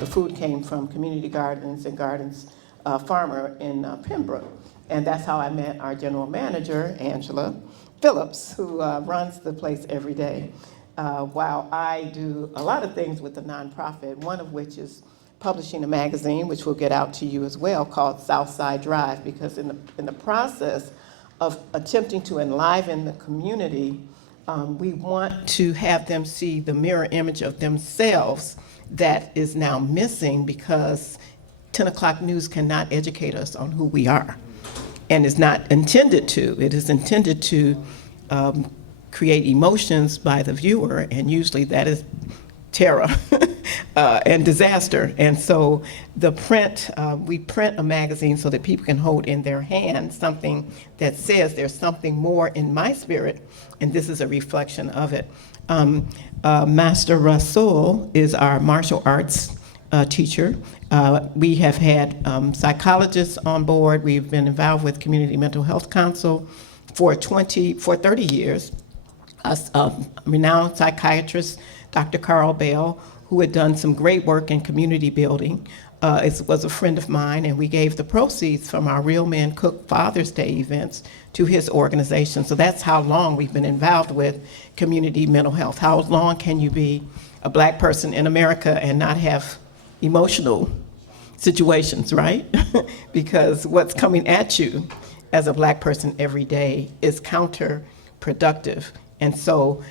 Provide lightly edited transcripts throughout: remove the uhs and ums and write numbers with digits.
but the food came from Community Gardens and Gardens Farmer in Pembroke. And that's how I met our general manager, Angela Phillips, who runs the place every day. While I do a lot of things with the nonprofit, one of which is publishing a magazine, which we'll get out to you as well, called Southside Drive, because in the process of attempting to enliven the community, we want to have them see the mirror image of themselves that is now missing because 10 o'clock news cannot educate us on who we are, and is not intended to. It is intended to create emotions by the viewer, and usually that is terror and disaster. And so the print, we print a magazine so that people can hold in their hand something that says there's something more in my spirit, and this is a reflection of it. Master Rasul is our martial arts teacher. We have had psychologists on board. We've been involved with Community Mental Health Council for 30 years. A renowned psychiatrist, Dr. Carl Bell, who had done some great work in community building, was a friend of mine, and we gave the proceeds from our Real Men Cook Father's Day events to his organization. So that's how long we've been involved with community mental health. How long can you be a Black person in America and not have emotional situations, right? Because what's coming at you as a Black person every day is counterproductive. And so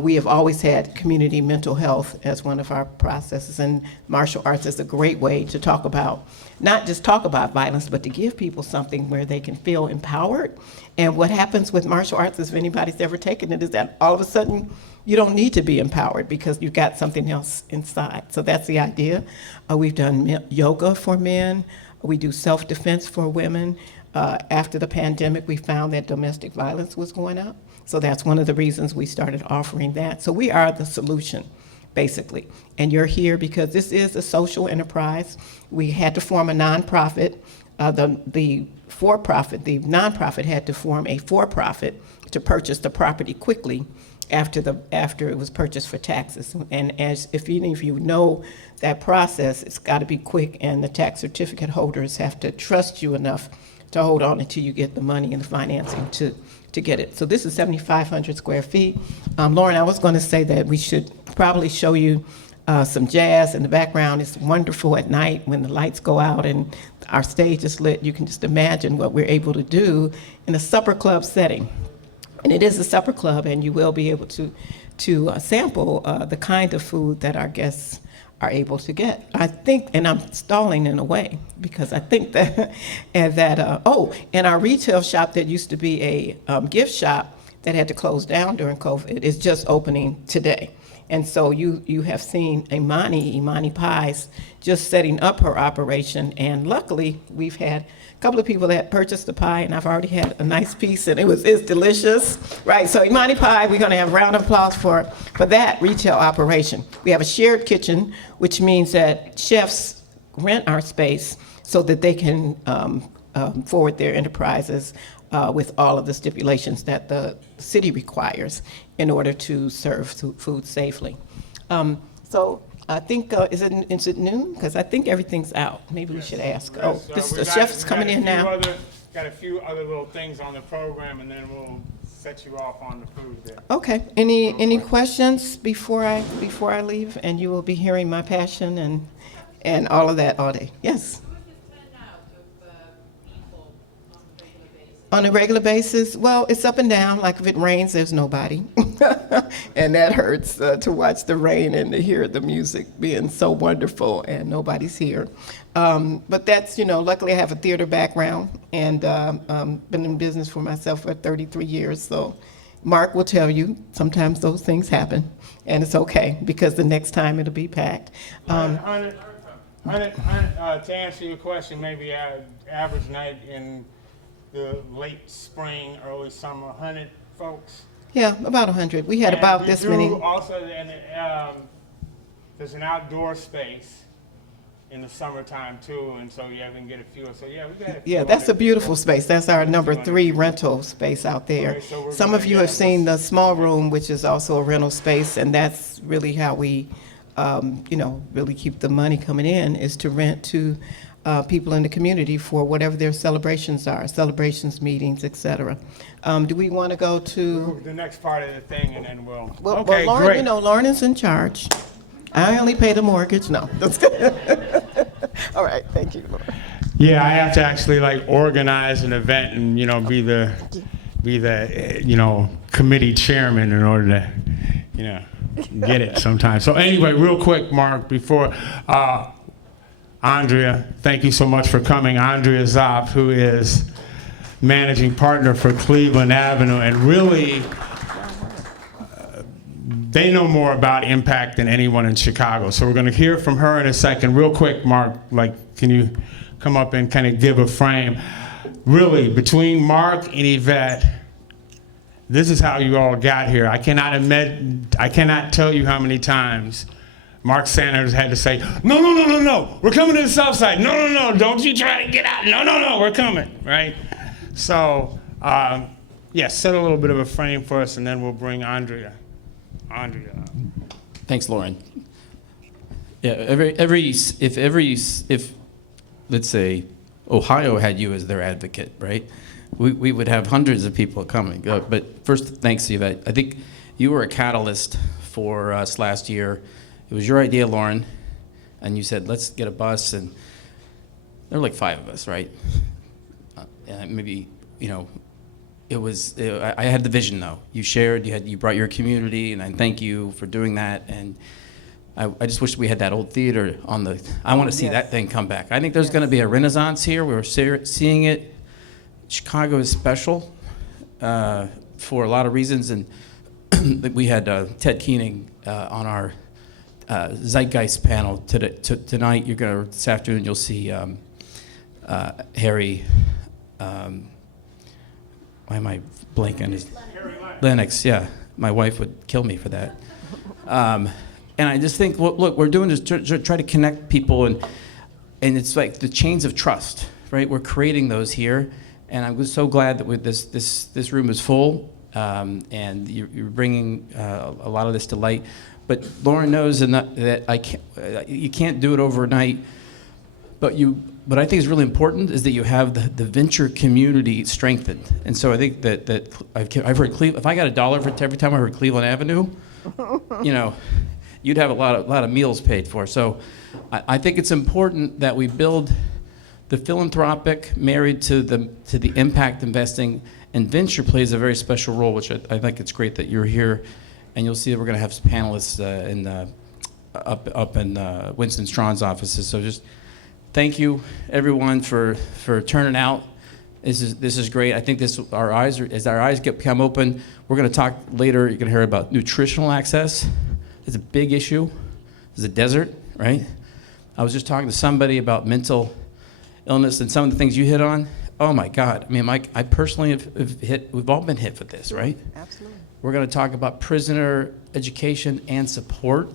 we have always had community mental health as one of our processes, and martial arts is a great way to talk about, not just talk about violence, but to give people something where they can feel empowered. And what happens with martial arts, if anybody's ever taken it, is that all of a sudden you don't need to be empowered because you've got something else inside. So that's the idea. We've done yoga for men. We do self-defense for women. After the pandemic, we found that domestic violence was going up. So that's one of the reasons we started offering that. So we are the solution, basically. And you're here because this is a social enterprise. We had to form a nonprofit. The nonprofit had to form a for-profit to purchase the property quickly after it was purchased for taxes. And if any of you know that process, it's got to be quick, and the tax certificate holders have to trust you enough to hold on until you get the money and the financing to get it. So this is 7,500 square feet. Lauren, I was going to say that we should probably show you some jazz in the background. It's wonderful at night when the lights go out and our stage is lit. You can just imagine what we're able to do in a supper club setting. And it is a supper club, and you will be able to sample the kind of food that our guests are able to get. I think, and I'm stalling in a way, because I think that, and our retail shop that used to be a gift shop that had to close down during COVID is just opening today. And so you have seen Imani Pies, just setting up her operation, and luckily we've had a couple of people that purchased the pie, and I've already had a nice piece, and it's delicious, right? So Imani Pie, we're gonna have a round of applause for that retail operation. We have a shared kitchen, which means that chefs rent our space so that they can forward their enterprises with all of the stipulations that the city requires in order to serve food safely. So I think, is it noon? Because I think everything's out. Maybe we should ask. The chef's coming in now. Got a few other little things on the program, and then we'll set you off on the food there. Okay. Any questions before I leave? And you will be hearing my passion and all of that all day. Yes. On a regular basis, well, it's up and down. Like if it rains, there's nobody. And that hurts to watch the rain and to hear the music being so wonderful and nobody's here. But that's, luckily I have a theater background and been in business for myself for 33 years. So Mark will tell you, sometimes those things happen and it's okay because the next time it'll be packed. To answer your question, maybe average night in the late spring, early summer, 100 folks. Yeah, about 100. We had about this many. Also, there's an outdoor space in the summertime too, and so you can get a few. So yeah, we got. Yeah, that's a beautiful space. That's our number 3 rental space out there. Okay, so some of you have seen the small room, which is also a rental space, and that's really how we really keep the money coming in is to rent to people in the community for whatever their celebrations are, celebrations, meetings, etc. Do we want to go to? The next part of the thing, and then we'll. Well, Okay, Lauren, great. Lauren is in charge. I only pay the mortgage. No, that's good. All right, thank you, Lauren. Yeah, I have to actually organize an event and be the committee chairman in order to get it sometimes. So anyway, real quick, Mark, before Andrea, thank you so much for coming. Andrea Zopp, who is managing partner for Cleveland Avenue, and really they know more about impact than anyone in Chicago. So we're going to hear from her in a second. Real quick, Mark, can you come up and kind of give a frame? Really, between Mark and Yvette, this is how you all got here. I cannot tell you how many times Mark Sanders had to say, no, we're coming to the South Side. No, don't you try to get out. No, we're coming, right? So, set a little bit of a frame for us, and then we'll bring Andrea. Thanks, Lauren. Yeah, if let's say Ohio had you as their advocate, right? We would have hundreds of people coming. But first, thanks, Yvette. I think you were a catalyst for us last year. It was your idea, Lauren, and you said, let's get a bus, and there were like 5 of us, right? Maybe, it was, I had the vision though. You shared, you brought your community, and I thank you for doing that. And I just wish we had that old theater on the, I want to see that thing come back. I think there's going to be a renaissance here. We're seeing it. Chicago is special for a lot of reasons. And we had Ted Keening on our Zeitgeist panel tonight. This afternoon you'll see Harry, why am I blanking? Lennox, yeah. My wife would kill me for that. And I just think, look, we're doing is try to connect people, and it's like the chains of trust, right? We're creating those here, and I was so glad that this room is full, and you're bringing a lot of this to light. But Lauren knows that you can't do it overnight, but I think is really important is that you have the venture community strengthened. And so I think that I've heard Cleveland, if I got $1 for every time I heard Cleveland Avenue, you'd have a lot of meals paid for. So I think it's important that we build the philanthropic married to the impact investing, and venture plays a very special role, which I think it's great that you're here. And you'll see that we're going to have some panelists up in Winston Strawn's offices. So just thank you, everyone, for turning out. This is great. I think as our eyes become open, we're going to talk later. You're going to hear about nutritional access. It's a big issue. It's a desert, right? I was just talking to somebody about mental illness and some of the things you hit on. Oh my God! I mean, I personally have hit. We've all been hit with this, right? Absolutely. We're going to talk about prisoner education and support,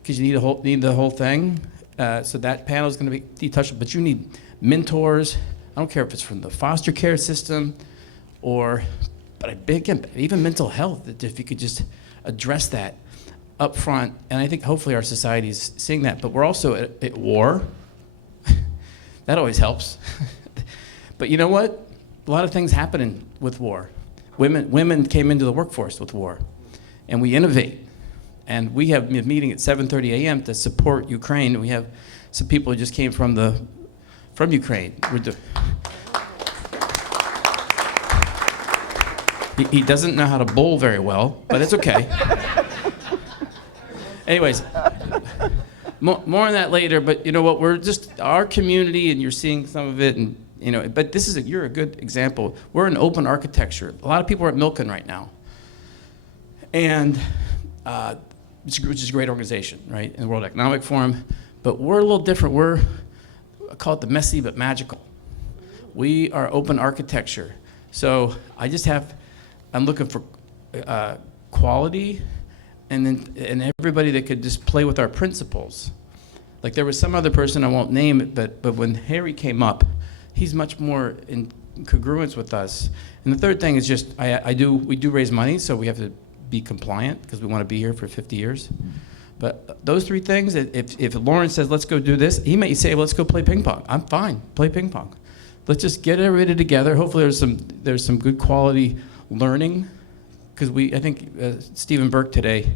because you need the whole thing. So that panel is going to be touched, but you need mentors. I don't care if it's from the foster care system, again, even mental health. If you could just address that up front, and I think hopefully our society is seeing that. But we're also at war. That always helps. But you know what? A lot of things happen with war. Women came into the workforce with war, and we innovate. And we have a meeting at 7:30 a.m. to support Ukraine. We have some people who just came from Ukraine. He doesn't know how to bowl very well, but it's okay. Anyways, more on that later. But you know what? We're just our community, and you're seeing some of it, and But you're a good example. We're an open architecture. A lot of people are at Milken right now, and which is a great organization, right? In the World Economic Forum, but we're a little different. I call it the messy but magical. We are open architecture. So I'm looking for quality, and everybody that could just play with our principles. Like there was some other person, I won't name it, but when Harry came up, he's much more in congruence with us. And the third thing is just we do raise money, so we have to be compliant because we want to be here for 50 years. But those three things, if Lauren says, let's go do this, he may say, well, let's go play ping pong. I'm fine, play ping pong. Let's just get everybody together. Hopefully there's some good quality learning, because I think Stephen Burke today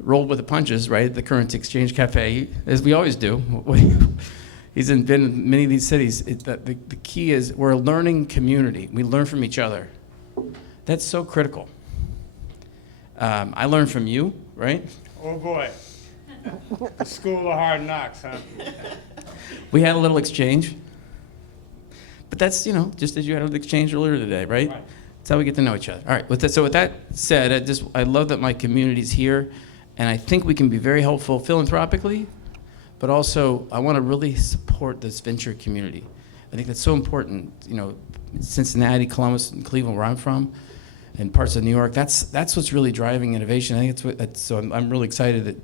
rolled with the punches, right, at the Current Exchange Cafe, as we always do. He's been in many of these cities. The key is we're a learning community. We learn from each other. That's so critical. I learn from you, right? Oh boy, the school of hard knocks, huh? We had a little exchange. But that's, just as you had an exchange earlier today, right? That's how we get to know each other. All right, so with that said, I love that my community's here, and I think we can be very helpful philanthropically, but also I want to really support this venture community. I think that's so important. Cincinnati, Columbus, and Cleveland, where I'm from, and parts of New York, that's what's really driving innovation. I think so I'm really excited that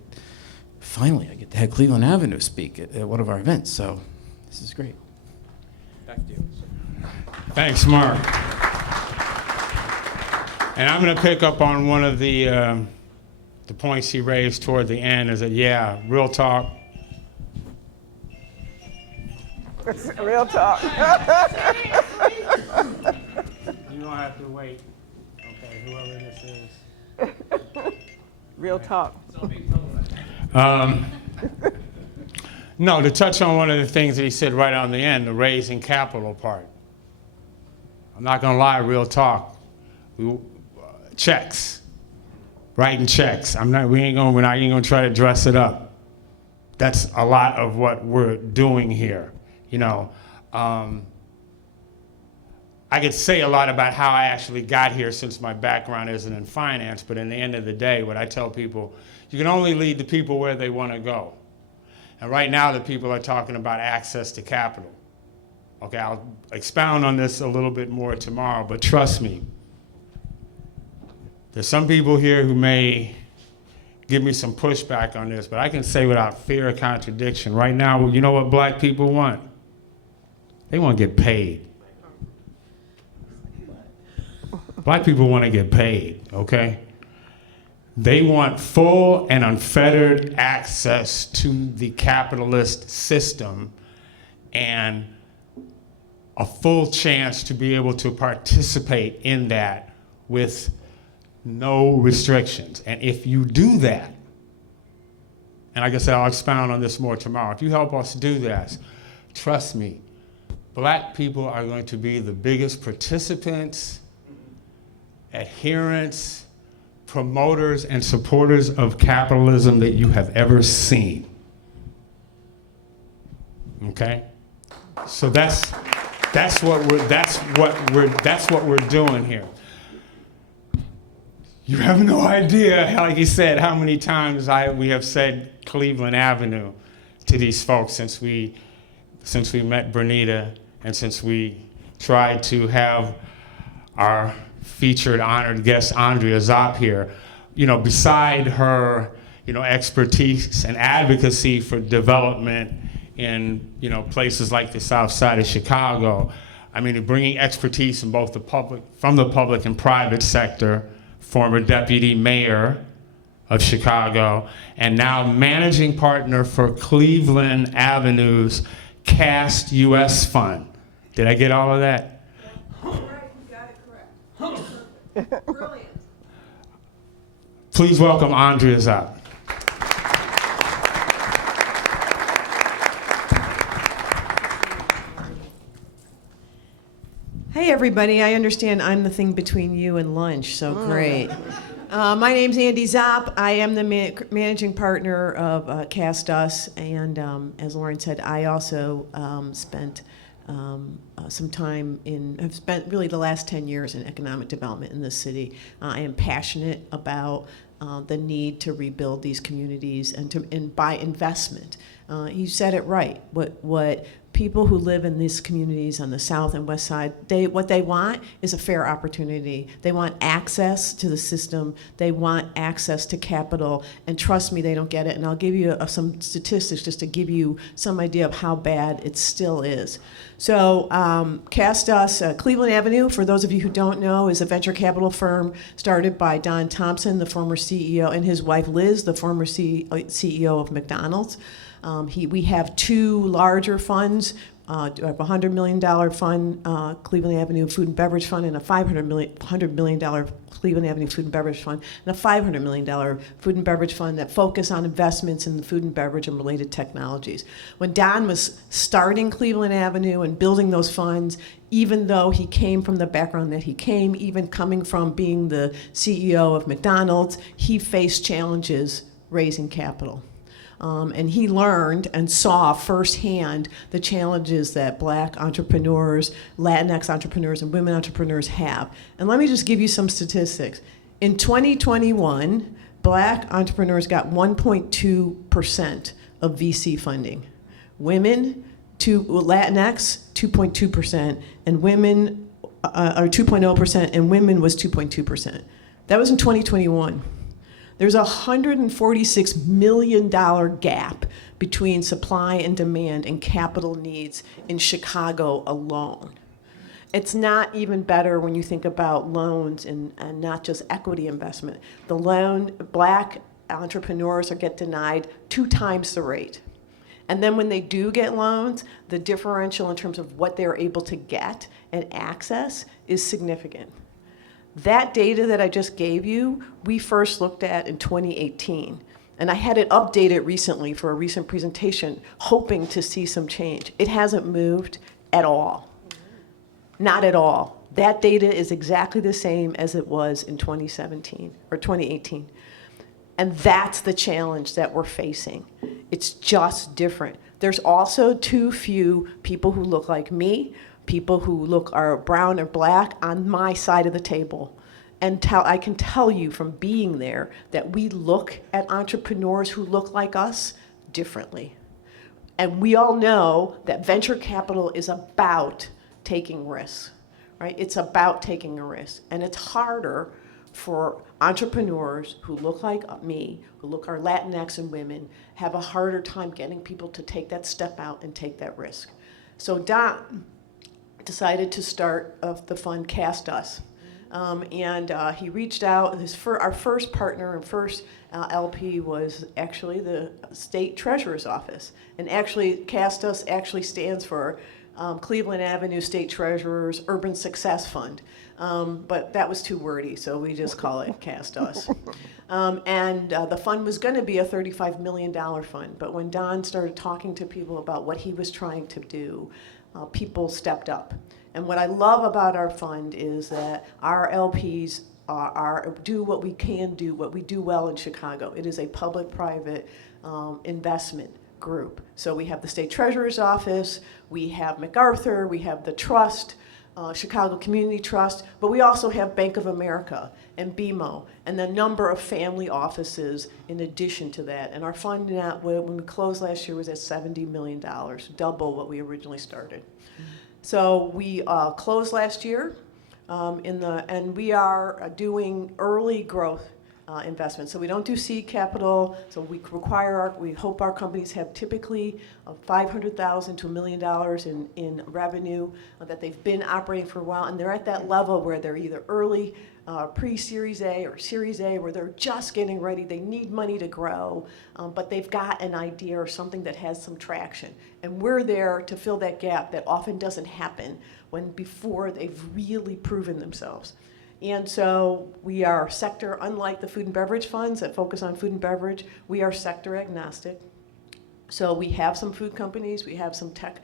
finally I get to have Cleveland Avenue speak at one of our events, so this is great. Back to you. Thanks, Mark. And I'm going to pick up on one of the points he raised toward the end, is that, yeah, real talk. Real talk. You don't have to wait. Okay, whoever this is. Real talk. No, to touch on one of the things that he said right on the end, the raising capital part. I'm not going to lie, real talk. Checks, writing checks. We're not even going to try to dress it up. That's a lot of what we're doing here. I could say a lot about how I actually got here, since my background isn't in finance, but in the end of the day, what I tell people, you can only lead the people where they want to go. And right now, the people are talking about access to capital. Okay, I'll expound on this a little bit more tomorrow, but trust me, there's some people here who may give me some pushback on this, but I can say without fear of contradiction, right now, you know what black people want? They want to get paid. Black people want to get paid, okay? They want full and unfettered access to the capitalist system and a full chance to be able to participate in that with no restrictions. And if you do that, and like I said, I'll expound on this more tomorrow, if you help us do that, trust me, black people are going to be the biggest participants, adherents, promoters, and supporters of capitalism that you have ever seen. Okay? So that's what we're doing here. You have no idea, like he said, how many times we have said Cleveland Avenue to these folks since we met Bernita, and since we tried to have our featured honored guest Andrea Zopp here. Beside her, expertise and advocacy for development in, places like the South Side of Chicago, bringing expertise in both from the public and private sector, former deputy mayor of Chicago, and now managing partner for Cleveland Avenue's CAST US Fund. Did I get all of that? Right, you got it correct. Brilliant. Please welcome Andrea Zopp. Hey, everybody. I understand I'm the thing between you and lunch, so great. My name's Andy Zopp. I am the managing partner of Cast Us, and as Lauren said, I also spent some time have spent really the last 10 years in economic development in this city. I am passionate about the need to rebuild these communities and by investment. You said it right. What people who live in these communities on the south and west side, what they want is a fair opportunity. They want access to the system. They want access to capital. And trust me, they don't get it. And I'll give you some statistics just to give you some idea of how bad it still is. So Cast Us, Cleveland Avenue, for those of you who don't know, is a venture capital firm started by Don Thompson, the former CEO, and his wife Liz, the former CEO of McDonald's. We have two larger funds, a $100 million fund, Cleveland Avenue Food and Beverage Fund, and a $100 million Cleveland Avenue Food and Beverage Fund, and a $500 million food and beverage fund that focus on investments in the food and beverage and related technologies. When Don was starting Cleveland Avenue and building those funds, even though he came from the background that he came, even coming from being the CEO of McDonald's, he faced challenges raising capital. And he learned and saw firsthand the challenges that Black entrepreneurs, Latinx entrepreneurs, and women entrepreneurs have. And let me just give you some statistics. In 2021, Black entrepreneurs got 1.2% of VC funding. Women, Latinx, 2.2%, and women, or 2.0%, and women was 2.2%. That was in 2021. There's a $146 million gap between supply and demand and capital needs in Chicago alone. It's not even better when you think about loans and not just equity investment. Black entrepreneurs get denied 2 times the rate. And then when they do get loans, the differential in terms of what they're able to get and access is significant. That data that I just gave you, we first looked at in 2018. And I had it updated recently for a recent presentation, hoping to see some change. It hasn't moved at all. Not at all. That data is exactly the same as it was in 2017 or 2018. And that's the challenge that we're facing. It's just different. There's also too few people who look like me, people who are brown or Black on my side of the table. And I can tell you from being there that we look at entrepreneurs who look like us differently. And we all know that venture capital is about taking risks, right? It's about taking a risk. And it's harder for entrepreneurs who look like me, who look our Latinx and women, have a harder time getting people to take that step out and take that risk. So Don decided to start the fund Cast Us. And he reached out. Our first partner and first LP was actually the state treasurer's office. And actually, Cast Us actually stands for Cleveland Avenue State Treasurer's Urban Success Fund. But that was too wordy, so we just call it Cast Us. And the fund was going to be a $35 million fund. But when Don started talking to people about what he was trying to do, people stepped up. And what I love about our fund is that our LPs do what we can do, what we do well in Chicago. It is a public-private investment group. So we have the State Treasurer's Office, we have MacArthur, we have the Trust, Chicago Community Trust, but we also have Bank of America and BMO and the number of family offices in addition to that. And our fund now, when we closed last year, was at $70 million, double what we originally started. So we closed last year, and we are doing early growth investments. So we don't do seed capital. So we we hope our companies have typically $500,000 to $1 million in revenue, that they've been operating for a while, and they're at that level where they're either early, pre-Series A or Series A, where they're just getting ready. They need money to grow, but they've got an idea or something that has some traction. And we're there to fill that gap that often doesn't happen before they've really proven themselves. And so we are sector, unlike the food and beverage funds that focus on food and beverage, we are sector agnostic. So we have some food companies, we have some tech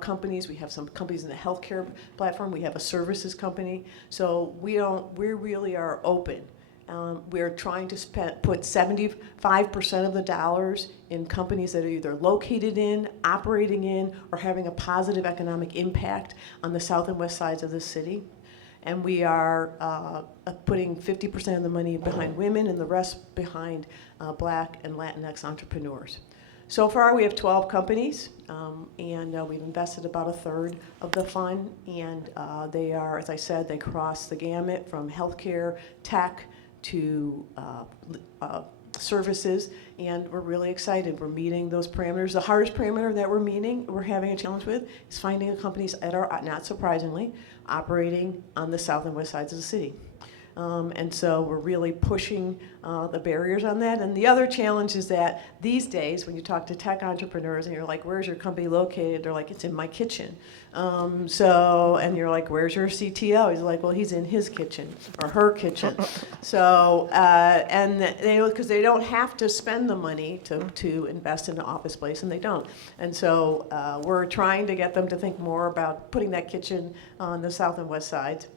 companies, we have some companies in the healthcare platform, we have a services company. So we really are open. We're trying to put 75% of the dollars in companies that are either located in, operating in, or having a positive economic impact on the south and west sides of the city. And we are putting 50% of the money behind women and the rest behind Black and Latinx entrepreneurs. So far, we have 12 companies, and we've invested about a third of the fund. And they are, as I said, they cross the gamut from healthcare, tech, to services. And we're really excited. We're meeting those parameters. The hardest parameter that we're having a challenge with, is finding companies that are, not surprisingly, operating on the south and west sides of the city. And so we're really pushing the barriers on that. And the other challenge is that these days, when you talk to tech entrepreneurs and you're like, where's your company located? They're like, it's in my kitchen. And you're like, where's your CTO? He's like, well, he's in his kitchen or her kitchen. So, and because they don't have to spend the money to invest in an office place, and they don't. And so we're trying to get them to think more about putting that kitchen on the south and west sides.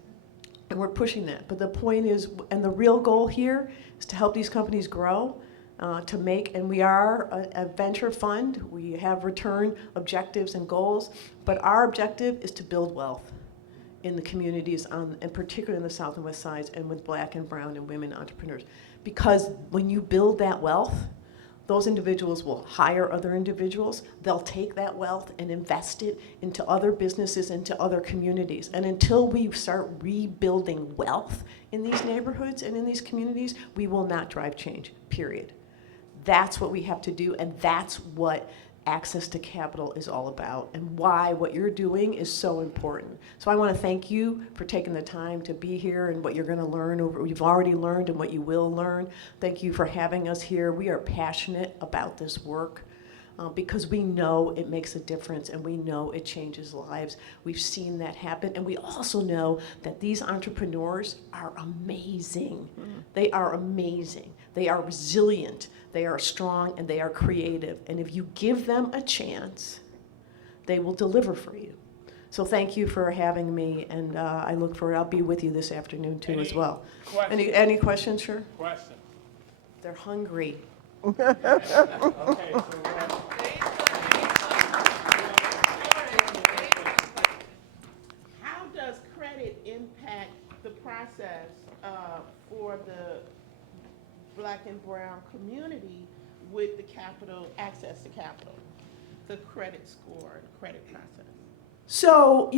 And we're pushing that. But the point is, and the real goal here is to help these companies grow, to make, and we are a venture fund. We have return objectives and goals, but our objective is to build wealth in the communities, and particularly in the south and west sides, and with black and brown and women entrepreneurs. Because when you build that wealth, those individuals will hire other individuals. They'll take that wealth and invest it into other businesses, into other communities. And until we start rebuilding wealth in these neighborhoods and in these communities, we will not drive change, period. That's what we have to do, and that's what access to capital is all about, and why what you're doing is so important. So I want to thank you for taking the time to be here, and what you're going to learn, or you've already learned, and what you will learn. Thank you for having us here. We are passionate about this work because we know it makes a difference, and we know it changes lives. We've seen that happen, and we also know that these entrepreneurs are amazing. They are amazing. They are resilient. They are strong, and they are creative. And if you give them a chance, they will deliver for you. So thank you for having me, and I look forward. I'll be with you this afternoon too, as well. Any questions? Sure. Question. They're hungry. Okay, so how does credit impact the process for the black and brown community with the capital, access to capital, the credit score, the credit process? So,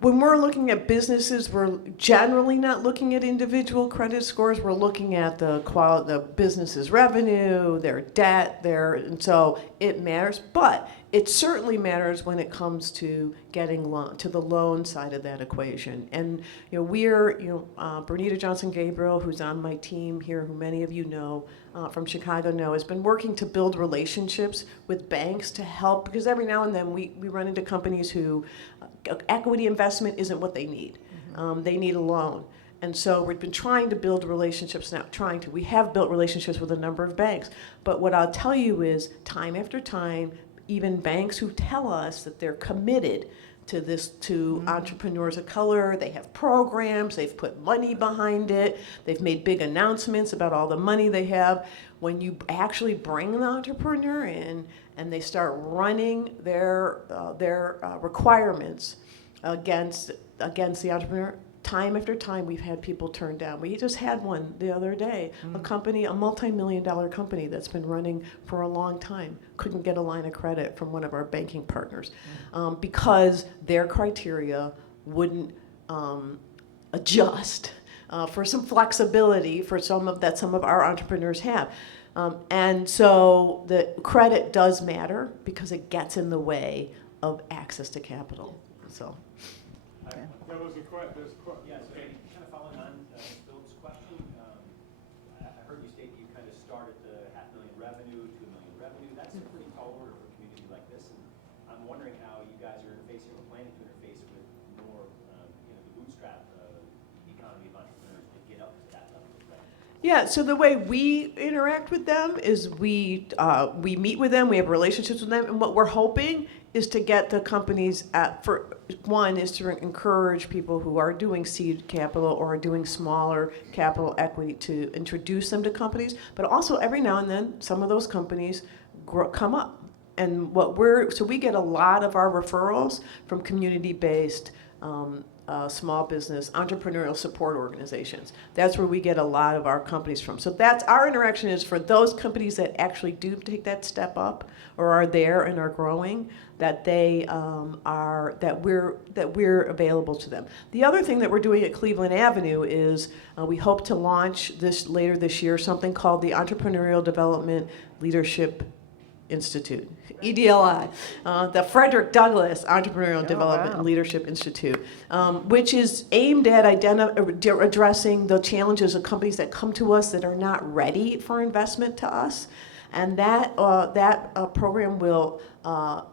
when we're looking at businesses, we're generally not looking at individual credit scores. We're looking at the business's revenue, their debt, and so it matters. But it certainly matters when it comes to getting to the loan side of that equation. And we're, Bernita Johnson-Gabriel, who's on my team here, who many of you know from Chicago know, has been working to build relationships with banks to help, because every now and then we run into companies who equity investment isn't what they need. They need a loan. And so we've been trying to build relationships, we have built relationships with a number of banks. But what I'll tell you is, time after time, even banks who tell us that they're committed to this, to entrepreneurs of color, they have programs, they've put money behind it, they've made big announcements about all the money they have. When you actually bring an entrepreneur in and they start running their requirements against the entrepreneur, time after time we've had people turn down. We just had one the other day, a company, a multi-million-dollar company that's been running for a long time, couldn't get a line of credit from one of our banking partners because their criteria wouldn't adjust for some flexibility for some of our entrepreneurs have. And so the credit does matter because it gets in the way of access to capital. So. There was a question. Yes, okay. Kind of following on Philip's question, I heard you state you kind of start at the $500,000 revenue, $2 million revenue. That's a pretty tall order for a community like this, and I'm wondering how you guys are interfacing or planning to interface with more, the bootstrap economy of entrepreneurs to get up to that level of revenue. Yeah, so the way we interact with them is we meet with them, we have relationships with them, and what we're hoping is to get the companies is to encourage people who are doing seed capital or are doing smaller capital equity to introduce them to companies, but also every now and then some of those companies come up. And so we get a lot of our referrals from community-based small business entrepreneurial support organizations. That's where we get a lot of our companies from. So that's our interaction is for those companies that actually do take that step up or are there and are growing, that they that we're available to them. The other thing that we're doing at Cleveland Avenue is we hope to launch later this year something called the Entrepreneurial Development Leadership Institute, EDLI, the Frederick Douglass Entrepreneurial Development and Leadership Institute, which is aimed at addressing the challenges of companies that come to us that are not ready for investment to us. And that program will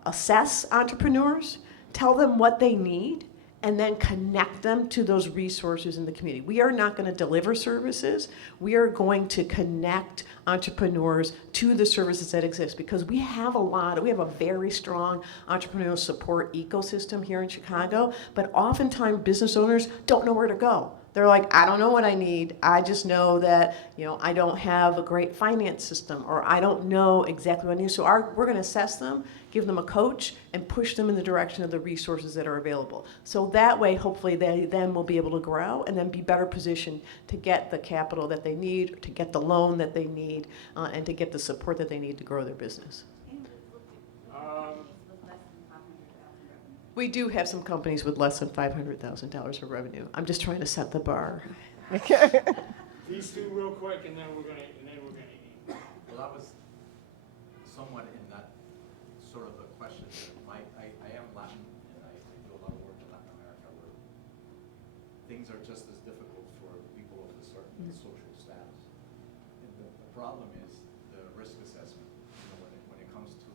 assess entrepreneurs, tell them what they need, and then connect them to those resources in the community. We are not going to deliver services. We are going to connect entrepreneurs to the services that exist because we have a very strong entrepreneurial support ecosystem here in Chicago, but oftentimes business owners don't know where to go. They're like, I don't know what I need. I just know that, I don't have a great finance system, or I don't know exactly what I need. So we're going to assess them, give them a coach, and push them in the direction of the resources that are available. So that way, hopefully, they then will be able to grow and then be better positioned to get the capital that they need, to get the loan that they need, and to get the support that they need to grow their business. We do have some companies with less than $500,000 of revenue. I'm just trying to set the bar. These two real quick, and then we're gonna eat. Well, that was somewhat in that sort of a question. I am Latin, and I do a lot of work in Latin America where things are just as difficult for people of a certain social status. And the problem is the risk assessment. When it comes to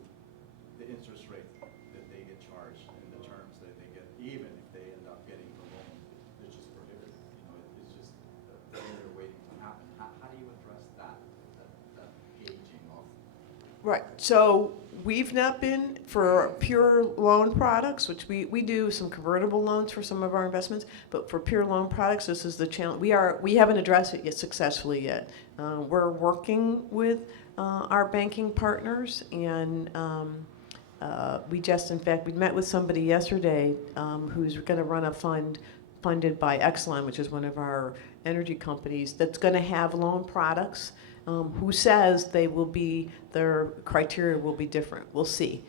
the interest rate that they get charged and the terms that they get, even if they end up getting the loan, it's just prohibitive. It's just they're waiting to happen. How do you address that gauging of? Right. So we've not been for pure loan products, which we do some convertible loans for some of our investments, but for pure loan products, this is the challenge. We haven't addressed it successfully yet. We're working with our banking partners, and we met with somebody yesterday who's going to run a fund funded by Exelon, which is one of our energy companies, that's going to have loan products, who says their criteria will be different. We'll see.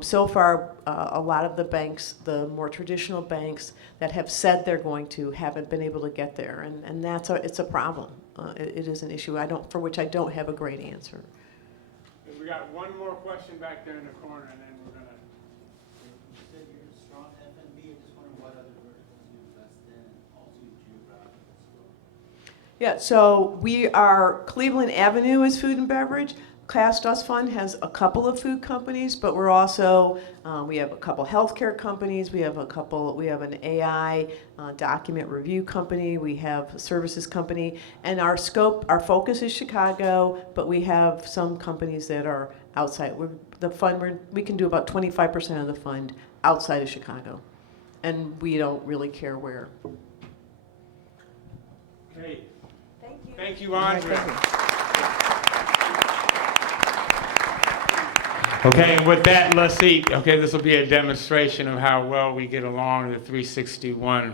So far, a lot of the banks, the more traditional banks that have said they're going to, haven't been able to get there, and it's a problem. It is an issue for which I don't have a great answer. We got one more question back there in the corner, and then we're gonna. You said you're a strong F&B. I just wonder what other verticals you invest in, also geographical scope. Yeah, so we are, Cleveland Avenue is food and beverage. Cast Us Fund has a couple of food companies, but we're also, we have a couple healthcare companies, we have an AI document review company, we have a services company, and our focus is Chicago, but we have some companies that are outside. We can do about 25% of the fund outside of Chicago, and we don't really care where. Okay. Thank you. Thank you, Andre. Okay, and with that, let's eat. Okay, this will be a demonstration of how well we get along in the 361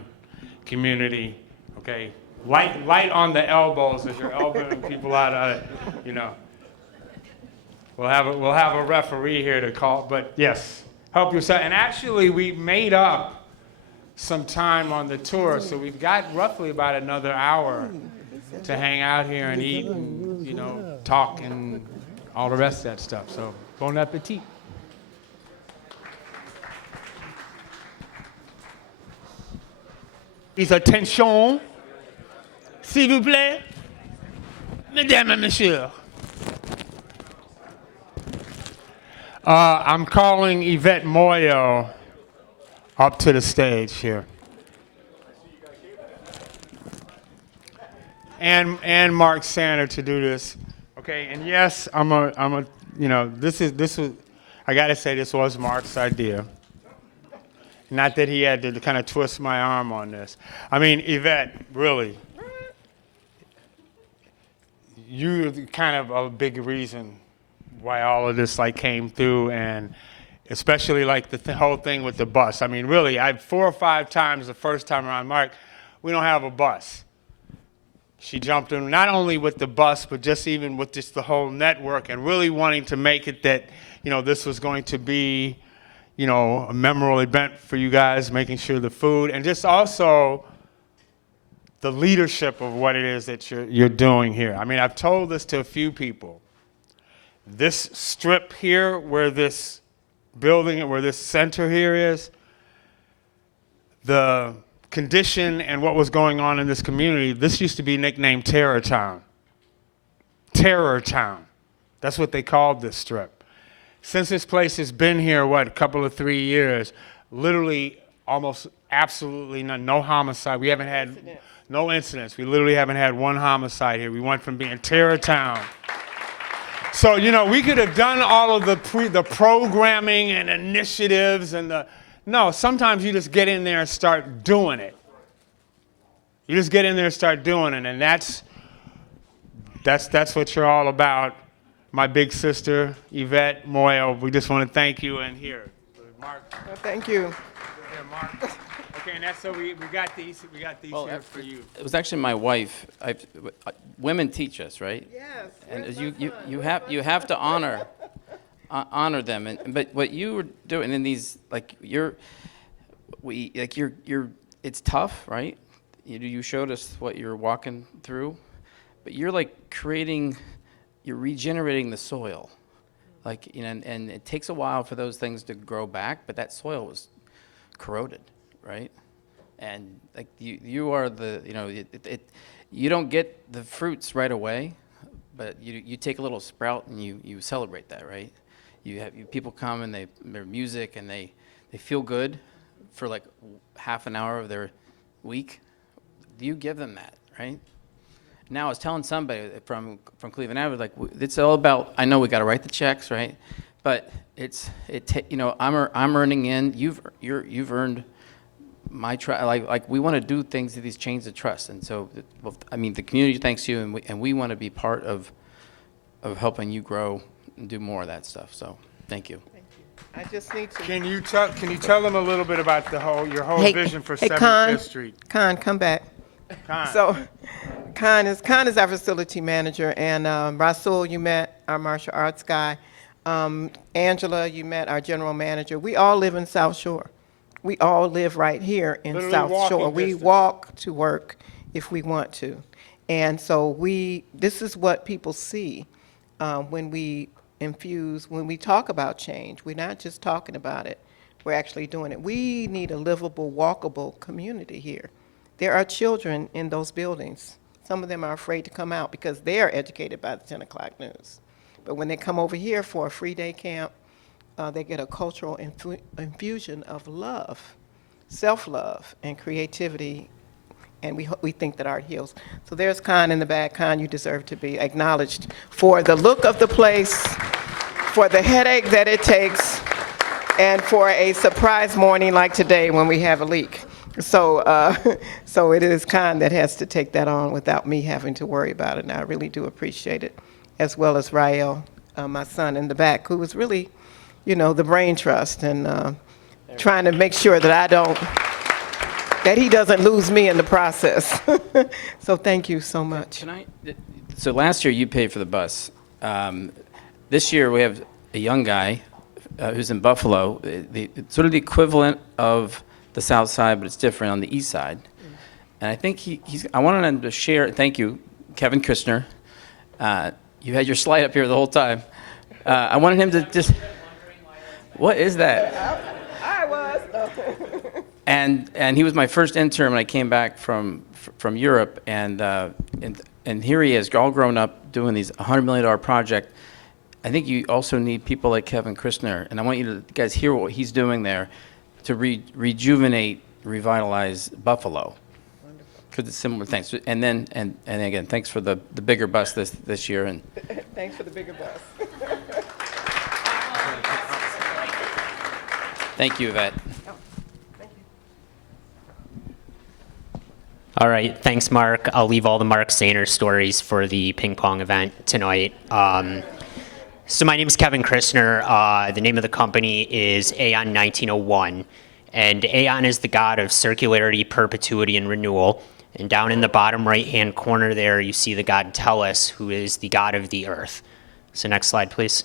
community. Okay, light on the elbows as you're elbowing people out of it. We'll have a referee here to call, but yes, help yourself. And actually, we made up some time on the tour, so we've got roughly about another hour to hang out here and eat, and talk and all the rest of that stuff. So. Bon appétit. Please attention, s'il vous plaît, mesdames et messieurs. I'm calling Yvette Moyo up to the stage here. And Mark Sander to do this. Okay, and yes, this was, I gotta say, this was Mark's idea. Not that he had to kind of twist my arm on this. I mean, Yvette, really, you're kind of a big reason why all of this came through, and especially like the whole thing with the bus. I mean, really, 4 or 5 times the first time around, Mark, we don't have a bus. She jumped in not only with the bus, but just even with just the whole network and really wanting to make it that, this was going to be, a memorable event for you guys, making sure the food and just also the leadership of what it is that you're doing here. I mean, I've told this to a few people. This strip here, where this building, where this center here is, the condition and what was going on in this community, this used to be nicknamed Terror Town. Terror Town. That's what they called this strip. Since this place has been here, a couple of 3 years, literally almost absolutely none, no homicide. We haven't had no incidents. We literally haven't had one homicide here. We went from being Terror Town. So, we could have done all of the programming and initiatives and no, sometimes you just get in there and start doing it. You just get in there and start doing it, and that's what you're all about. My big sister, Yvette Moyle, we just want to thank you, and here, Mark. Well, thank you. Here, Mark. Okay, and that's so we got these here for you. It was actually my wife. Women teach us, right? Yes. And you have to honor them. But what you were doing in these, it's tough, right? You showed us what you're walking through, but you're you're regenerating the soil, and it takes a while for those things to grow back. But that soil was corroded, right? And you are you don't get the fruits right away, but you take a little sprout and you celebrate that, right? You have people come and their music and they feel good for like half an hour of their week. You give them that, right? Now I was telling somebody from Cleveland Avenue, it's all about. I know we got to write the checks, right? But I'm earning in. You've earned my trust. We want to do things to these chains of trust, and so the community thanks you, and we want to be part of helping you grow and do more of that stuff. So thank you. I just need to. Can you tell them a little bit about your whole vision for 75th Con, Street? Con, come back. Con. So, Con is our facility manager, and Rasul, you met our martial arts guy. Angela, you met our general manager. We all live in South Shore. We all live right here in Literally South Shore. walking We distance. walk to work if we want to, and so this is what people see when we talk about change. We're not just talking about it. We're actually doing it. We need a livable, walkable community here. There are children in those buildings. Some of them are afraid to come out because they are educated by the 10 o'clock news. But when they come over here for a free day camp, they get a cultural infusion of love, self-love, and creativity, and we think that art heals. So there's Con in the back. Con, you deserve to be acknowledged for the look of the place, for the headache that it takes, and for a surprise morning like today when we have a leak. So so it is Con that has to take that on without me having to worry about it, and I really do appreciate it, as well as Rael, my son in the back, who was really, the brain trust and trying to make sure that he doesn't lose me in the process. So thank you so much. So last year you paid for the bus. This year we have a young guy who's in Buffalo, sort of the equivalent of the South Side, but it's different on the East Side. And I think I wanted him to share. Thank you, Kevin Kushner. You had your slide up here the whole time. I wanted him to just. What is that? I was. And he was my first intern when I came back from Europe, and here he is, all grown up, doing these $100 million project. I think you also need people like Kevin Kushner, and I want you guys hear what he's doing there to rejuvenate, revitalize Buffalo. For the similar things, and again, thanks for the bigger bus this year, and Thanks for the bigger bus. thank you, Yvette. All right, thanks, Mark. I'll leave all the Mark Sainer stories for the ping pong event tonight. So my name is Kevin Christner. The name of the company is Aeon 1901. And Aeon is the god of circularity, perpetuity, and renewal. And down in the bottom right-hand corner there, you see the god Tellus, who is the god of the earth. So next slide, please.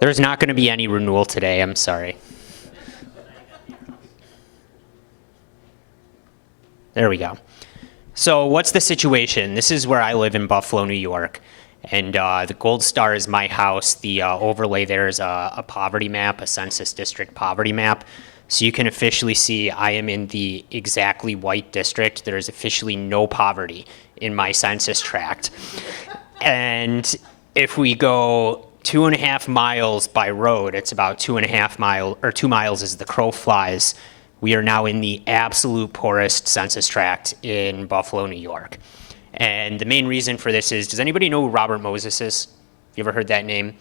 There's not going to be any renewal today, I'm sorry. There we go. So what's the situation? This is where I live in Buffalo, New York. And the gold star is my house. The overlay there is a poverty map, a census district poverty map. So you can officially see I am in the exactly white district. There is officially no poverty in my census tract. And if we go 2.5 miles by road, it's about 2.5 miles, or 2 miles as the crow flies. We are now in the absolute poorest census tract in Buffalo, New York. And the main reason for this is, does anybody know who Robert Moses is? You ever heard that name?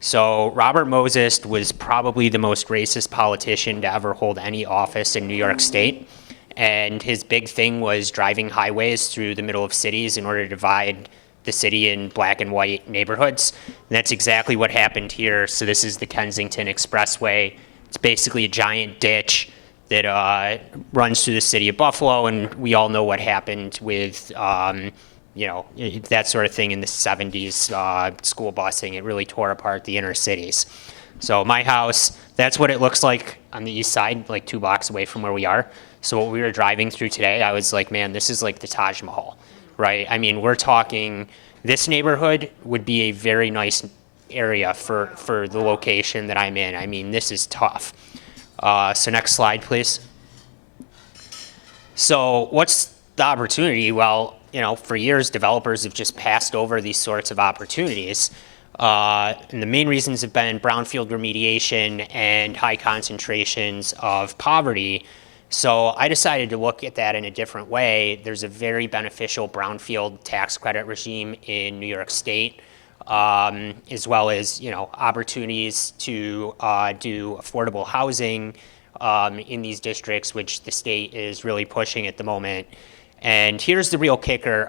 So Robert Moses was probably the most racist politician to ever hold any office in New York State. And his big thing was driving highways through the middle of cities in order to divide the city in black and white neighborhoods. And that's exactly what happened here. So this is the Kensington Expressway. It's basically a giant ditch that runs through the city of Buffalo, and we all know what happened with that sort of thing in the 70s, school busing. It really tore apart the inner cities. So my house, that's what it looks like on the east side, like 2 blocks away from where we are. So what we were driving through today, I was like, man, this is like the Taj Mahal, right? I mean, we're talking, this neighborhood would be a very nice area for the location that I'm in. I mean, this is tough. So next slide, please. So what's the opportunity? Well, for years, developers have just passed over these sorts of opportunities. And the main reasons have been brownfield remediation and high concentrations of poverty. So I decided to look at that in a different way. There's a very beneficial brownfield tax credit regime in New York State, as well as opportunities to do affordable housing in these districts, which the state is really pushing at the moment. And here's the real kicker.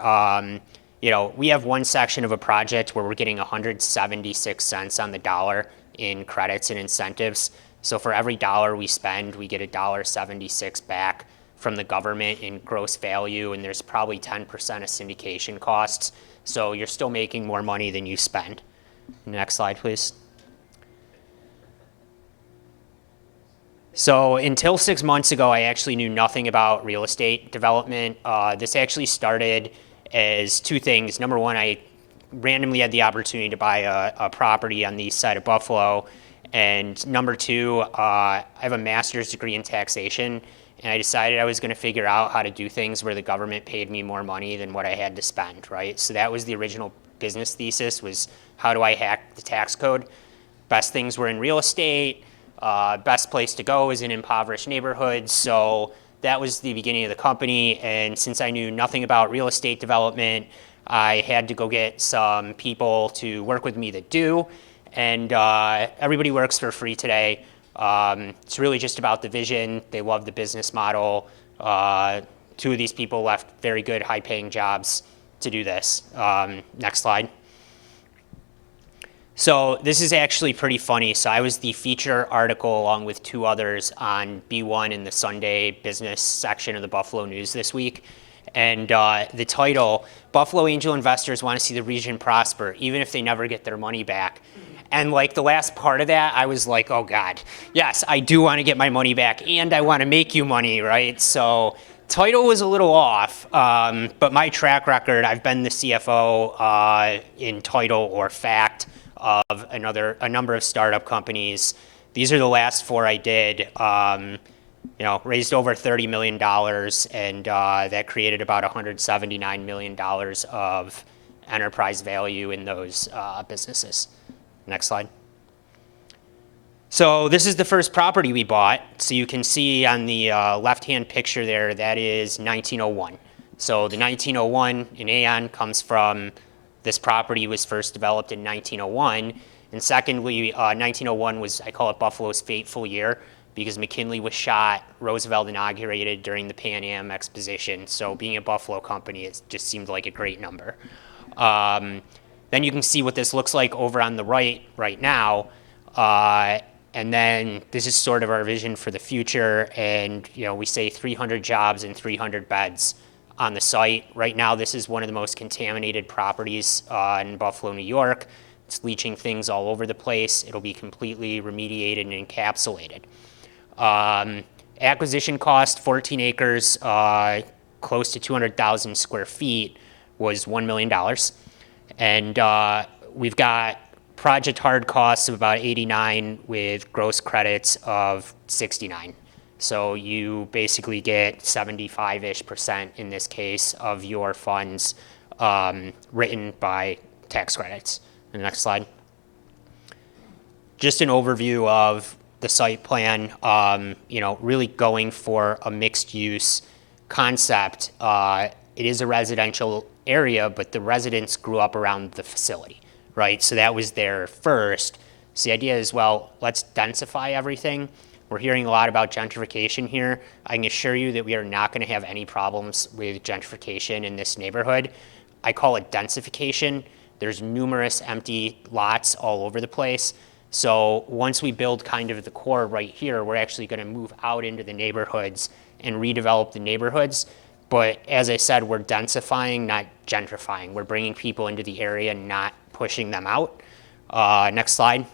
We have one section of a project where we're getting 176 cents on the dollar in credits and incentives. So for every dollar we spend, we get $1.76 back from the government in gross value, and there's probably 10% of syndication costs. So you're still making more money than you spend. Next slide, please. So until 6 months ago, I actually knew nothing about real estate development. This actually started as 2 things. Number one, I randomly had the opportunity to buy a property on the east side of Buffalo. And number 2, I have a master's degree in taxation, and I decided I was going to figure out how to do things where the government paid me more money than what I had to spend, right? So that was the original business thesis, was how do I hack the tax code? Best things were in real estate. Best place to go is in impoverished neighborhoods. So that was the beginning of the company. And since I knew nothing about real estate development, I had to go get some people to work with me that do. And everybody works for free today. It's really just about the vision. They love the business model. 2 of these people left very good, high-paying jobs to do this. Next slide. So this is actually pretty funny. So I was the feature article along with 2 others on B1 in the Sunday business section of the Buffalo News this week. And the title, Buffalo Angel Investors Want to See the Region Prosper, Even If They Never Get Their Money Back. And like the last part of that, I was like, oh God, yes, I do want to get my money back and I want to make you money, right? So title was a little off, but my track record, I've been the CFO in title or fact of a number of startup companies. These are the last 4 I did. Raised over $30 million, and that created about $179 million of enterprise value in those businesses. Next slide. So this is the first property we bought. So you can see on the left-hand picture there, that is 1901. So the 1901 in Aeon comes from, this property was first developed in 1901. And secondly, 1901 was, I call it Buffalo's fateful year, because McKinley was shot, Roosevelt inaugurated during the Pan Am Exposition. So being a Buffalo company, it just seemed like a great number. Then you can see what this looks like over on the right now. And then this is sort of our vision for the future. And we say 300 jobs and 300 beds on the site. Right now, this is one of the most contaminated properties in Buffalo, New York. It's leaching things all over the place. It'll be completely remediated and encapsulated. Acquisition cost, 14 acres, close to 200,000 square feet, was $1 million. And we've got project hard costs of about 89 with gross credits of 69. So you basically get 75-ish% in this case of your funds written by tax credits. And next slide. Just an overview of the site plan, really going for a mixed use concept. It is a residential area, but the residents grew up around the facility, right? So that was there first. So the idea is, well, let's densify everything. We're hearing a lot about gentrification here. I can assure you that we are not going to have any problems with gentrification in this neighborhood. I call it densification. There's numerous empty lots all over the place. So once we build kind of the core right here, we're actually going to move out into the neighborhoods and redevelop the neighborhoods. But as I said, we're densifying, not gentrifying. We're bringing people into the area, not pushing them out. Next slide.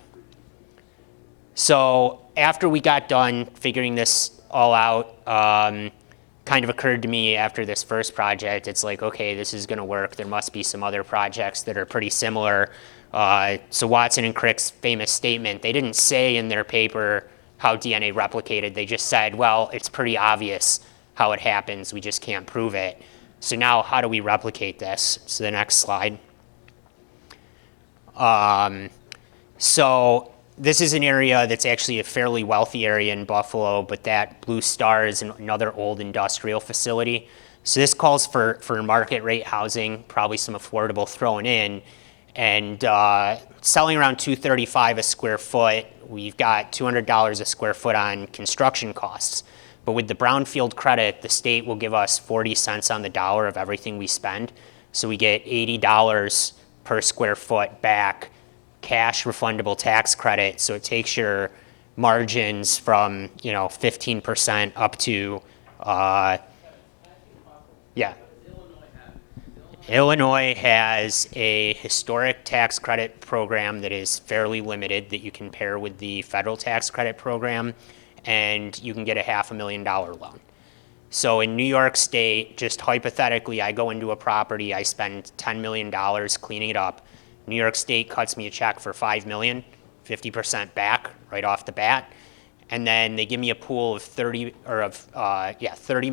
So after we got done figuring this all out, kind of occurred to me after this first project, it's like, okay, this is going to work. There must be some other projects that are pretty similar. So Watson and Crick's famous statement, they didn't say in their paper how DNA replicated. They just said, well, it's pretty obvious how it happens. We just can't prove it. So now how do we replicate this? So the next slide. So this is an area that's actually a fairly wealthy area in Buffalo, but that blue star is another old industrial facility. So this calls for market rate housing, probably some affordable thrown in, and selling around $235 a square foot. We've got $200 a square foot on construction costs. But with the brownfield credit, the state will give us 40 cents on the dollar of everything we spend. So we get $80 per square foot back, cash refundable tax credit. So it takes your margins from 15% up to Illinois has a historic tax credit program that is fairly limited that you can pair with the federal tax credit program, and you can get a $500,000 loan. So in New York State, just hypothetically, I go into a property, I spend $10 million cleaning it up. New York State cuts me a check for $5 million, 50% back right off the bat, and then they give me a pool of $30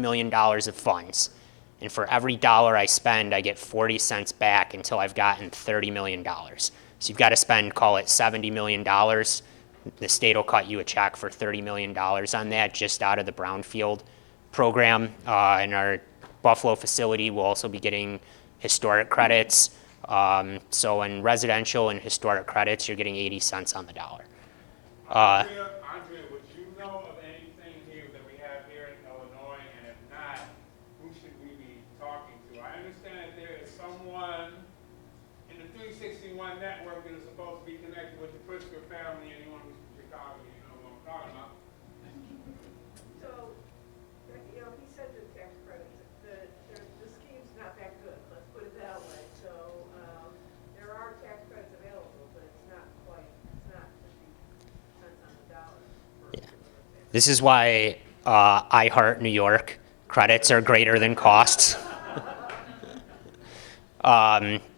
million of funds. And for every dollar I spend, I get 40 cents back until I've gotten $30 million. So you've got to spend, call it $70 million. The state will cut you a check for $30 million on that just out of the brownfield program. And our Buffalo facility will also be getting historic credits. So in residential and historic credits, you're getting 80 cents on the dollar. Andrea, would you know of anything here that we have here in Illinois? And if not, who should we be talking to? I understand that there is someone in the 361 network that is supposed to be connected with the Pritzker family. Anyone who's from Chicago, you know what I'm talking about. So, he said the tax credits, the scheme's not that good, let's put it that way. So, there are tax credits available, but it's not 50 cents on the dollar. This is why I Heart New York credits are greater than costs.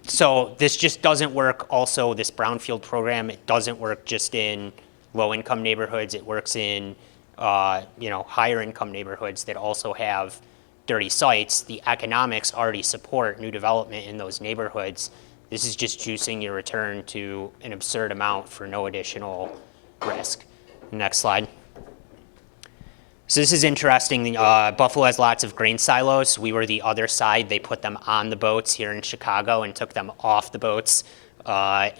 So this just doesn't work. Also, this brownfield program, it doesn't work just in low-income neighborhoods. It works in higher income neighborhoods that also have dirty sites. The economics already support new development in those neighborhoods. This is just juicing your return to an absurd amount for no additional risk. Next slide. So this is interesting. Buffalo has lots of grain silos. We were the other side. They put them on the boats here in Chicago and took them off the boats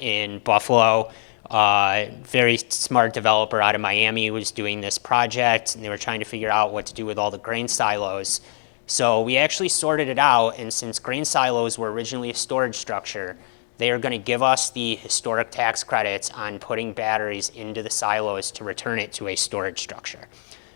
in Buffalo. Very smart developer out of Miami was doing this project, and they were trying to figure out what to do with all the grain silos. So we actually sorted it out, and since grain silos were originally a storage structure, they are going to give us the historic tax credits on putting batteries into the silos to return it to a storage structure.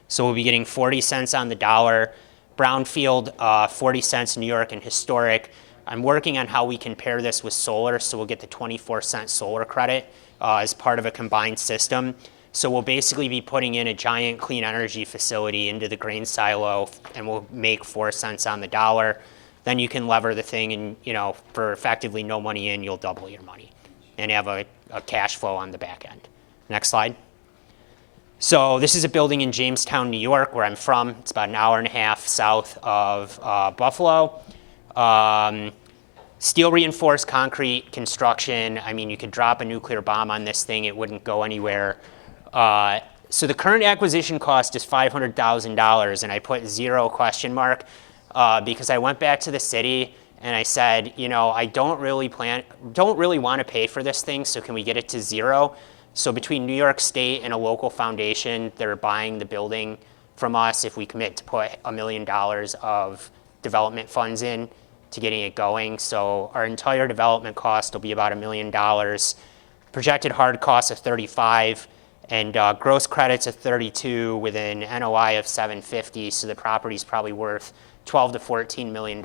So we'll be getting 40 cents on the dollar. Brownfield, 40 cents New York, and historic. I'm working on how we can pair this with solar, so we'll get the 24-cent solar credit as part of a combined system. So we'll basically be putting in a giant clean energy facility into the grain silo, and we'll make 4 cents on the dollar. Then you can lever the thing, and for effectively no money in, you'll double your money and have a cash flow on the back end. Next slide. So this is a building in Jamestown, New York, where I'm from. It's about an hour and a half south of Buffalo. Steel reinforced concrete construction. I mean, you could drop a nuclear bomb on this thing, it wouldn't go anywhere. So the current acquisition cost is $500,000, and I put 0 question mark because I went back to the city and I said, I don't really want to pay for this thing, so can we get it to 0? So between New York State and a local foundation, they're buying the building from us if we commit to put $1 million of development funds in to getting it going. So our entire development cost will be about $1 million. Projected hard costs of 35, and gross credits of 32 with an NOI of 750. So the property's probably worth 12 to $14 million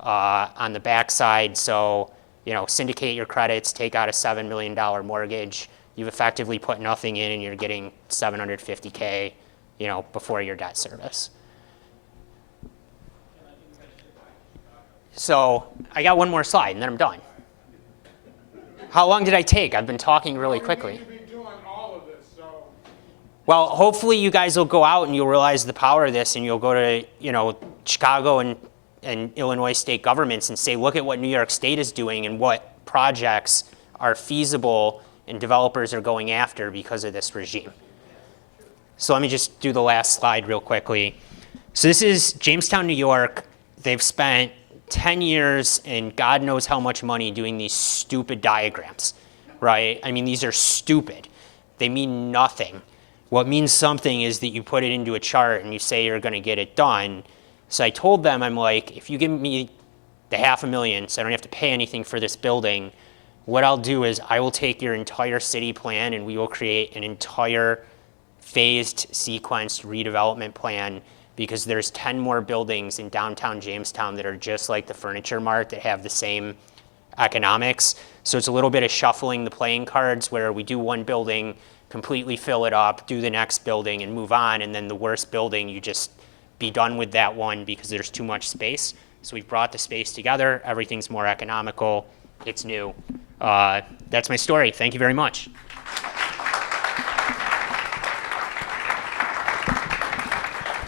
on the backside. So syndicate your credits, take out a $7 million mortgage. You've effectively put nothing in, and you're getting $750K, before your debt service. So I got one more slide, and then I'm done. How long did I take? I've been talking really quickly. Well, hopefully you guys will go out and you'll realize the power of this, and you'll go to Chicago and Illinois state governments and say, look at what New York State is doing and what projects are feasible and developers are going after because of this regime. So let me just do the last slide real quickly. So this is Jamestown, New York. They've spent 10 years and God knows how much money doing these stupid diagrams, right? I mean, these are stupid. They mean nothing. What means something is that you put it into a chart and you say you're going to get it done. So I told them, I'm like, if you give me the $500,000 so I don't have to pay anything for this building, what I'll do is I will take your entire city plan and we will create an entire phased sequenced redevelopment plan, because there's 10 more buildings in downtown Jamestown that are just like the Furniture Mart that have the same economics. So it's a little bit of shuffling the playing cards where we do one building, completely fill it up, do the next building and move on, and then the worst building, you just be done with that one because there's too much space. So we've brought the space together, everything's more economical, it's new. That's my story, thank you very much.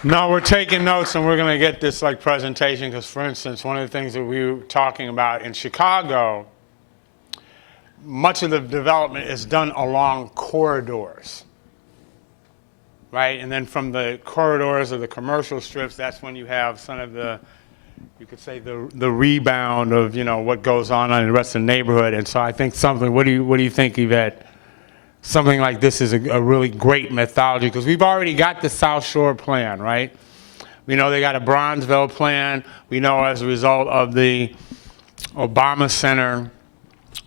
No, we're taking notes, and we're going to get this presentation because, for instance, one of the things that we were talking about in Chicago, much of the development is done along corridors, right? And then from the corridors or the commercial strips, that's when you have some of the, you could say, the rebound of what goes on in the rest of the neighborhood. And so I think something. What do you think, Yvette? Something like this is a really great methodology, because we've already got the South Shore plan, right? We know they got a Bronzeville plan. We know as a result of the Obama Center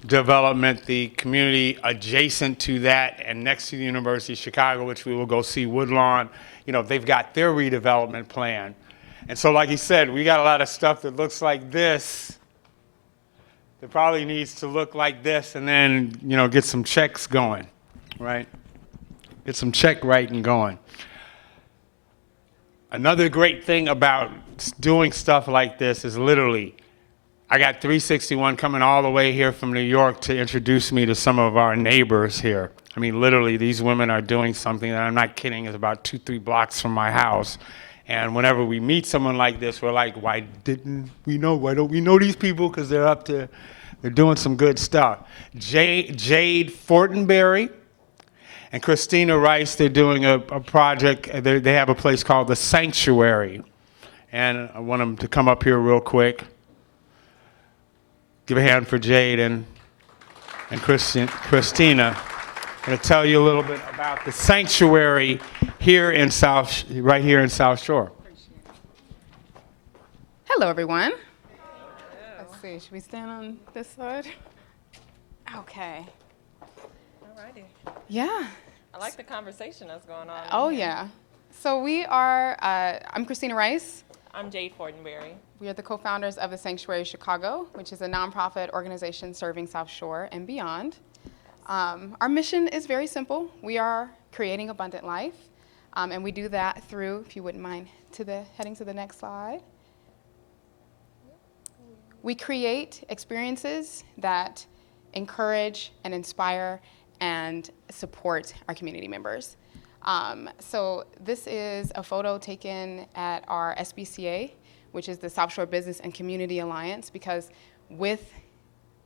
development, the community adjacent to that and next to the University of Chicago, which we will go see, Woodlawn, they've got their redevelopment plan. And so like you said, we got a lot of stuff that looks like this. That probably needs to look like this, and then, get some checks going. Right? Get some check writing going. Another great thing about doing stuff like this is literally, I got 361 coming all the way here from New York to introduce me to some of our neighbors here. I mean, literally, these women are doing something that I'm not kidding is about 2-3 blocks from my house. And whenever we meet someone like this, we're like, why don't we know these people? Because they're doing some good stuff. Jade Fortenberry and Christina Rice, they're doing a project. They have a place called The Sanctuary. And I want them to come up here real quick. Give a hand for Jade and Christina. going to tell you a little bit about the sanctuary here in right here in South Shore. Hello, everyone. Let's see, should we stand on this side? Okay. Alrighty. Yeah. I like the conversation that's going on. Oh, yeah. So we are, I'm Christina Rice. I'm Jade Fortenberry. We are the co-founders of the Sanctuary Chicago, which is a nonprofit organization serving South Shore and beyond. Our mission is very simple. We are creating abundant life, and we do that through, if you wouldn't mind, heading to the next slide. We create experiences that encourage and inspire and support our community members. So this is a photo taken at our SBCA, which is the South Shore Business and Community Alliance, because with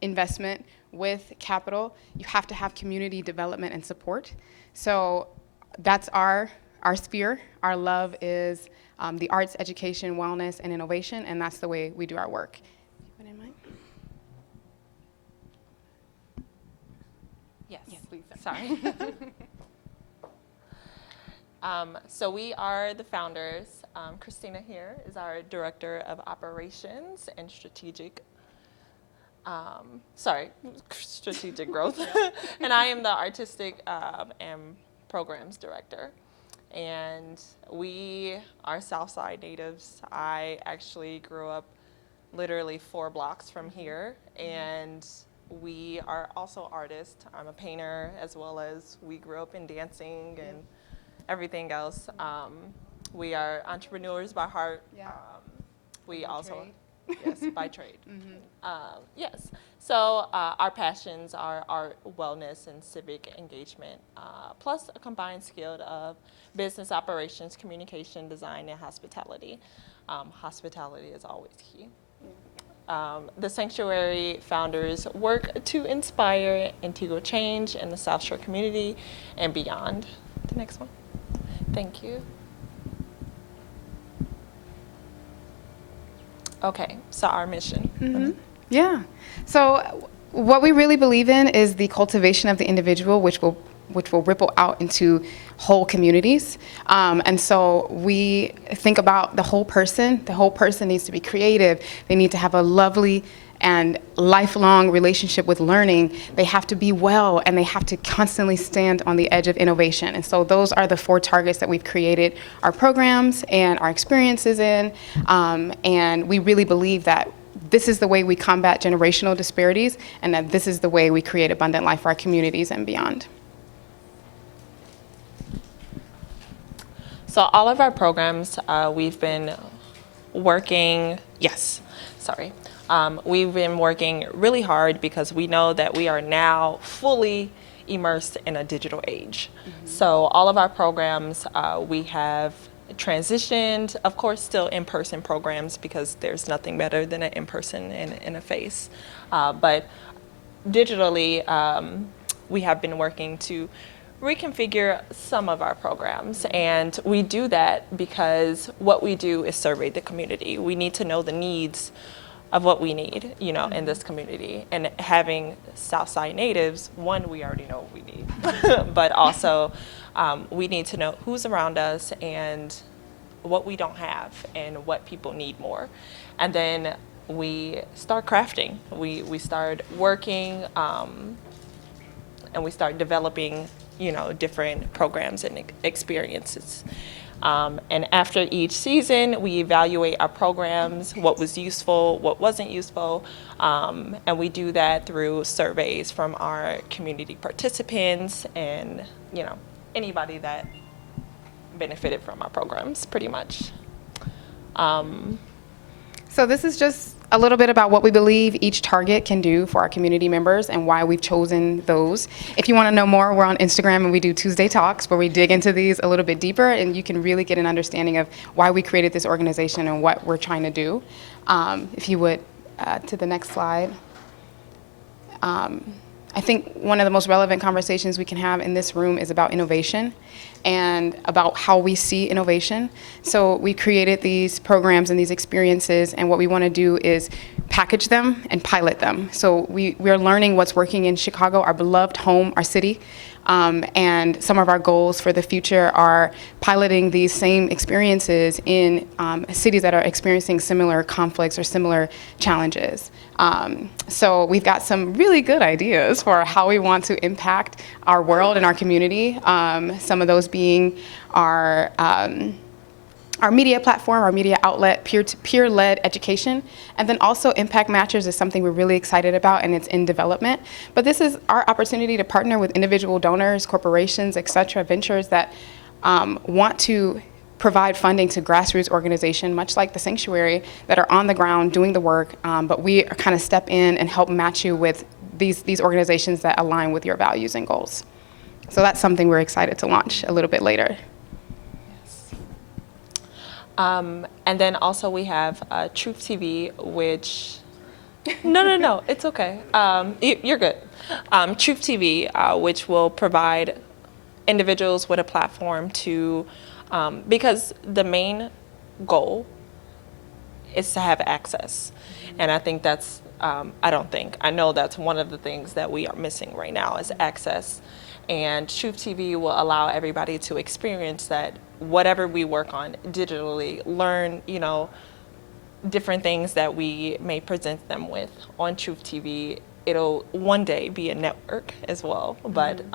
investment, with capital, you have to have community development and support. So that's our sphere. Our love is the arts, education, wellness, and innovation, and that's the way we do our work. Yes. Please. Sorry. So we are the founders. Christina here is our Director of Operations and Strategic Growth. And I am the Artistic and Programs Director. And we are Southside natives. I actually grew up literally 4 blocks from here, and we are also artists. I'm a painter, as well as we grew up in dancing and everything else. We are entrepreneurs by heart. Yeah. We by also, trade. yes, by trade. Yes. So our passions are art, wellness, and civic engagement, plus a combined skill of business operations, communication, design, and hospitality. Hospitality is always key. The Sanctuary founders work to inspire integral change in the South Shore community and beyond. The next one. Thank you. Okay, so our mission. Mm-hmm. Yeah. So what we really believe in is the cultivation of the individual, which will ripple out into whole communities. And so we think about the whole person. The whole person needs to be creative. They need to have a lovely and lifelong relationship with learning. They have to be well, and they have to constantly stand on the edge of innovation. And so those are the 4 targets that we've created our programs and our experiences in. And we really believe that this is the way we combat generational disparities, and that this is the way we create abundant life for our communities and beyond. So all of our programs, we've been working, we've been working really hard because we know that we are now fully immersed in a digital age. Mm-hmm. So all of our programs, we have transitioned, of course, still in-person programs, because there's nothing better than an in-person and in a face. But digitally, we have been working to reconfigure some of our programs, and we do that because what we do is survey the community. We need to know the needs of what we need, in this community. And having Southside natives, one, we already know what we need, but also we need to know who's around us and what we don't have and what people need more. And then we start crafting. We start working, and we start developing different programs and experiences. And after each season, we evaluate our programs, what was useful, what wasn't useful, and we do that through surveys from our community participants and, anybody that benefited from our programs, pretty much. So this is just a little bit about what we believe each target can do for our community members and why we've chosen those. If you want to know more, we're on Instagram, and we do Tuesday Talks where we dig into these a little bit deeper, and you can really get an understanding of why we created this organization and what we're trying to do. If you would, to the next slide. I think one of the most relevant conversations we can have in this room is about innovation and about how we see innovation. So we created these programs and these experiences, and what we want to do is package them and pilot them. So we are learning what's working in Chicago, our beloved home, our city, And some of our goals for the future are piloting these same experiences in cities that are experiencing similar conflicts or similar challenges. So we've got some really good ideas for how we want to impact our world and our community. Some of those being our media platform, our media outlet, peer-led education, and then also impact matchers is something we're really excited about, and it's in development. But this is our opportunity to partner with individual donors, corporations, et cetera, ventures that want to provide funding to grassroots organizations, much like the Sanctuary, that are on the ground doing the work, but we kind of step in and help match you with these organizations that align with your values and goals. So that's something we're excited to launch a little bit later. And then also we have Truth TV, which, no, it's okay. You're good. Truth TV, which will provide individuals with a platform to, because the main goal is to have access. And I think that's, I know that's one of the things that we are missing right now is access. And Truth TV will allow everybody to experience that whatever we work on digitally, learn, different things that we may present them with on Truth TV. It'll one day be a network as well. But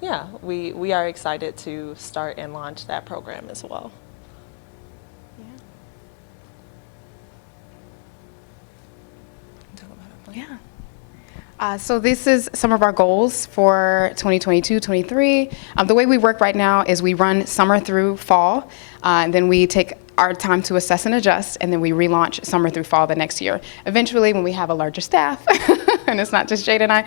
yeah, we are excited to start and launch that program as well. Yeah. So this is some of our goals for 2022-23. The way we work right now is we run summer through fall, and then we take our time to assess and adjust, and then we relaunch summer through fall the next year. Eventually, when we have a larger staff, and it's not just Jade and I,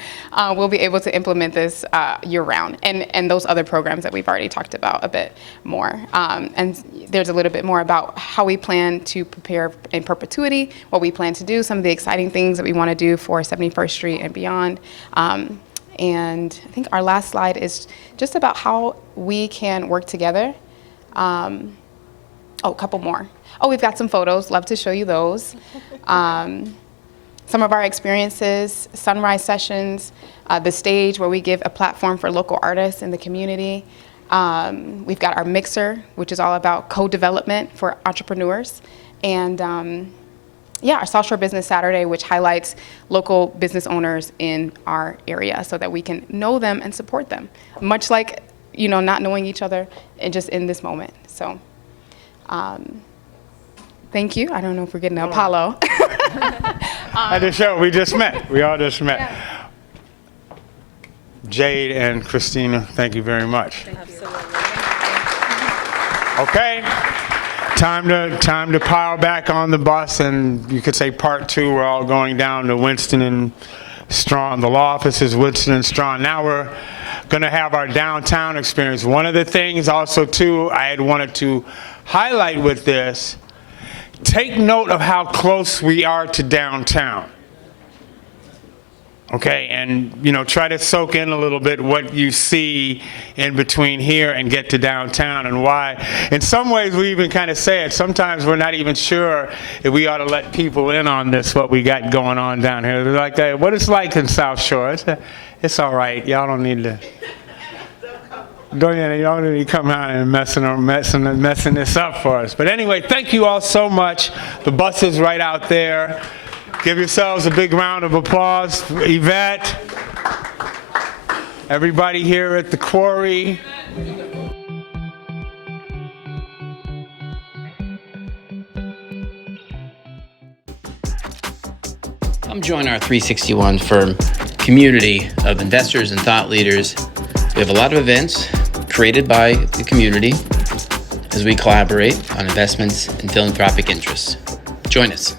we'll be able to implement this year-round, and those other programs that we've already talked about a bit more. And there's a little bit more about how we plan to prepare in perpetuity, what we plan to do, some of the exciting things that we want to do for 71st Street and beyond. And I think our last slide is just about how we can work together. Oh, a couple more. Oh, we've got some photos. Love to show you those. Some of our experiences, sunrise sessions, the stage where we give a platform for local artists in the community. We've got our mixer, which is all about co-development for entrepreneurs. And yeah, our South Shore Business Saturday, which highlights local business owners in our area so that we can know them and support them. Much like, not knowing each other and just in this moment. So. Thank you. I don't know if we're getting an Apollo. At the show, we just met. We all just met. Yeah. Jade and Christina, thank you very much. Absolutely. Okay, time to pile back on the bus, and you could say part two. We're all going down to Winston and Strawn. The law office is Winston and Strawn. Now we're going to have our downtown experience. One of the things also too I had wanted to highlight with this, take note of how close we are to downtown. Okay, and try to soak in a little bit what you see in between here and get to downtown, and why. In some ways, we even kind of say it. Sometimes we're not even sure if we ought to let people in on this, what we got going on down here. They're like, what it's like in South Shore. It's all right. Y'all don't need to. You don't need to come out and messing this up for us. But anyway, thank you all so much. The bus is right out there. Give yourselves a big round of applause for Yvette, everybody here at the quarry. Come join our 361 firm community of investors and thought leaders. We have a lot of events created by the community as we collaborate on investments and philanthropic interests. Join us.